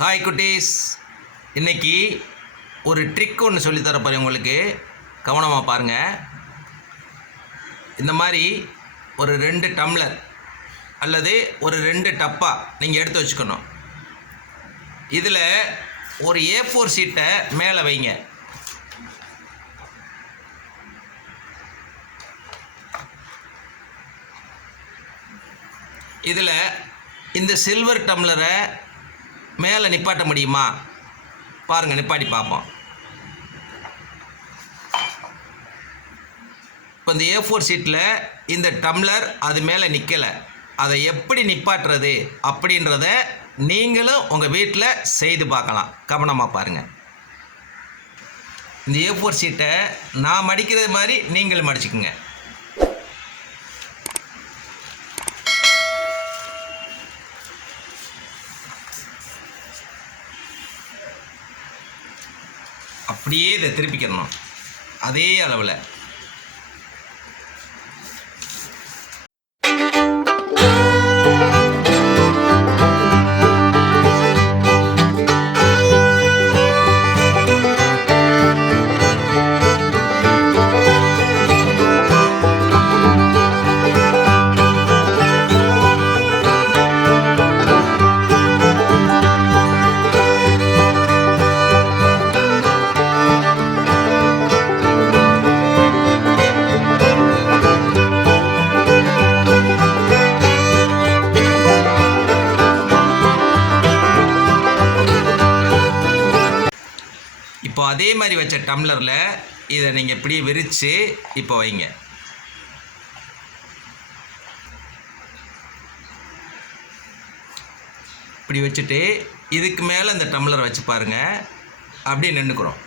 Hi குட்டீஸ், இன்றைக்கி ஒரு ட்ரிக் ஒன்று சொல்லித்தர போகிறேன். உங்களுக்கு கவனமாக பாருங்கள். இந்த மாதிரி ஒரு 2 டம்ளர் அல்லது ஒரு 2 டப்பா நீங்கள் எடுத்து வச்சுக்கணும். இதில் ஒரு A4 சீட்டை மேலே வைங்க. இதில் இந்த சில்வர் டம்ளரை மேலே நிப்பாட்ட முடியுமா? பாருங்கள், நிப்பாட்டி பார்ப்போம். இப்போ இந்த A4 சீட்டில் இந்த டம்ளர் அது மேலே நிற்கலை. அதை எப்படி நிப்பாட்டுறது அப்படின்றத நீங்களும் உங்கள் வீட்டில் செய்து பார்க்கலாம். கவனமாக பாருங்கள். இந்த A4 சீட்டை நான் மடிக்கிறது மாதிரி நீங்களும் மடிச்சுக்குங்க. அப்படியே இதை திருப்பிக்கிறணும் அதே அளவில். இப்போ அதே மாதிரி வச்ச டம்ளரில் இதை நீங்கள் இப்படியே விரித்து இப்போ வைங்க. இப்படி வச்சுட்டு இதுக்கு மேலே இந்த டம்ளரை வச்சு பாருங்கள், அப்படியே நின்றுக்கிறோம்.